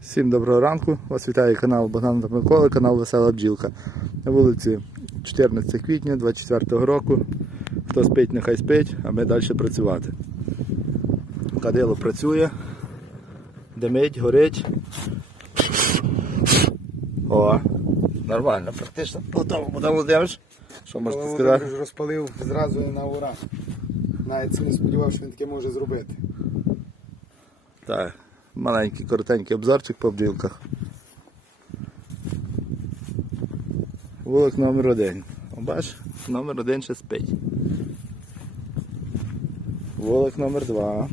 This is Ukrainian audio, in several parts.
Всім доброго ранку. Вас вітає канал Богдан та Микола, канал Весела Бджілка. На вулиці 14 квітня 24 року. Хто спить, нехай спить, а ми далі працювати. Кадило працює, димить, горить. О, нормально, практично готово. Буде Володимир. Що можете сказати? ж розпалив зразу на ура. Навіть не сподівався, що він таке може зробити. Так, маленький коротенький обзорчик по бджілках. Вулик номер один. Бач, номер один ще спить. Вулик номер два.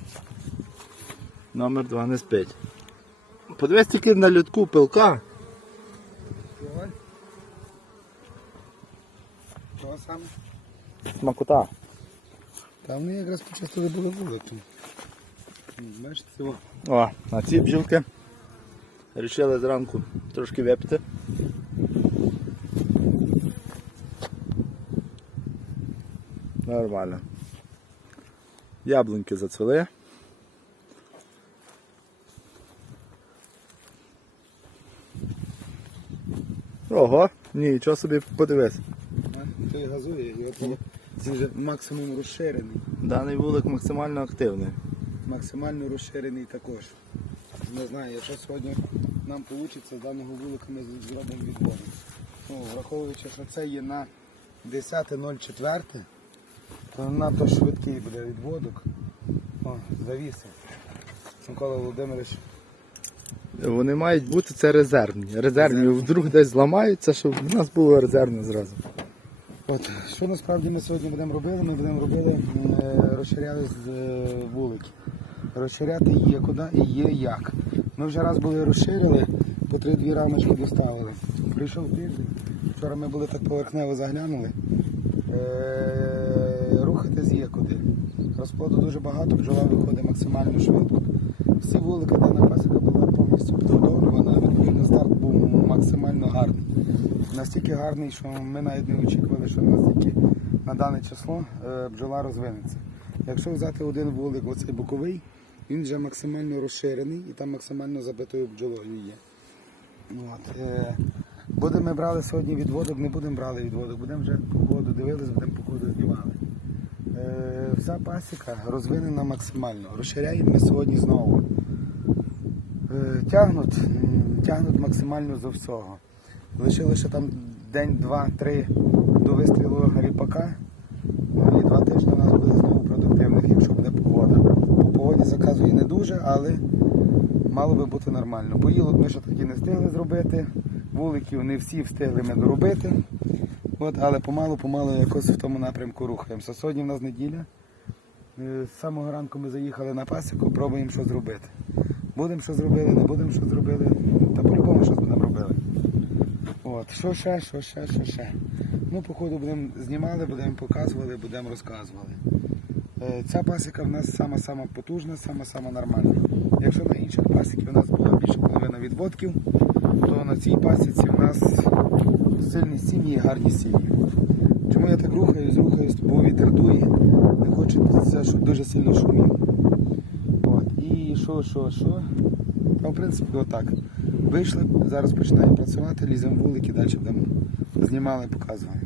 Номер два не спить. Подивись тільки на людку пилка. Чого саме? Смакота. Та вони якраз почастили були вуликом. Бачите, цього. О, а ці бджілки вирішили зранку трошки випити. Нормально. Яблуньки зацвели. Ого, нічого собі подивись. Той газує, і от він вже максимум розширений. Даний вулик максимально активний. Максимально розширений також. Не знаю, якщо сьогодні нам вийде, з даного вулика ми зробимо відводи. Ну, враховуючи, що це є на 10.04, то надто швидкий буде відводок. О, завіси. Микола Володимирович Вони мають бути це резервні. Резервні. Вдруг десь зламаються, щоб в нас було резервне зразу. От, що насправді ми сьогодні будемо робити? Ми будемо робити, е, розширяли з е, вулики. Розширяти є куди і є як. Ми вже раз були розширили, по три-дві рамочки доставили. Прийшов тиждень, вчора ми були так поверхнево заглянули. Е, рухатись є куди. Розплоду дуже багато, бджола виходить максимально швидко. Всі вулики, дана пасіка була повністю підготовлена, відповідно старт був максимально гарний. Настільки гарний, що ми навіть не очікували, що настільки на дане число е, бджола розвинеться. Якщо взяти один вулик, оцей боковий, він вже максимально розширений і там максимально забитою бджолою є. От, е, будемо брали сьогодні відводок, не будемо брали відводок, будемо вже погоду дивились, будемо погоду знімали. Е, вся пасіка розвинена максимально. Розширяємо ми сьогодні знову. Е, тягнуть, тягнуть максимально за всього. Лишили ще там день, два, три до вистрілу ріпака. Ну і два тижні у нас буде знову продуктивних, якщо буде погода. По погоді заказує не дуже, але мало би бути нормально. Поїлок ми ще тоді не встигли зробити. Вуликів не всі встигли ми доробити. От, але помалу-помалу якось в тому напрямку рухаємося. Сьогодні в нас неділя. Е, З самого ранку ми заїхали на пасіку, пробуємо що зробити. Будемо що зробили, не будемо що зробили. Та по-любому щось будемо робили. От, що ще, що ще, що ще. Ну, походу будемо знімали, будемо показували, будемо розказували. Е, Ця пасіка в нас сама-сама потужна, сама-сама нормальна. Якщо на інших пасіках у нас була більше половина відводків, то на цій пасіці у нас сильні сім'ї гарні сім'ї. Чому я так рухаюсь, рухаюсь, бо вітер дує, не хочеться, щоб дуже сильно шумів. От. І що, що, що? Та в принципі отак. Вийшли, зараз починаємо працювати, ліземо вулики, далі будемо знімали, показували.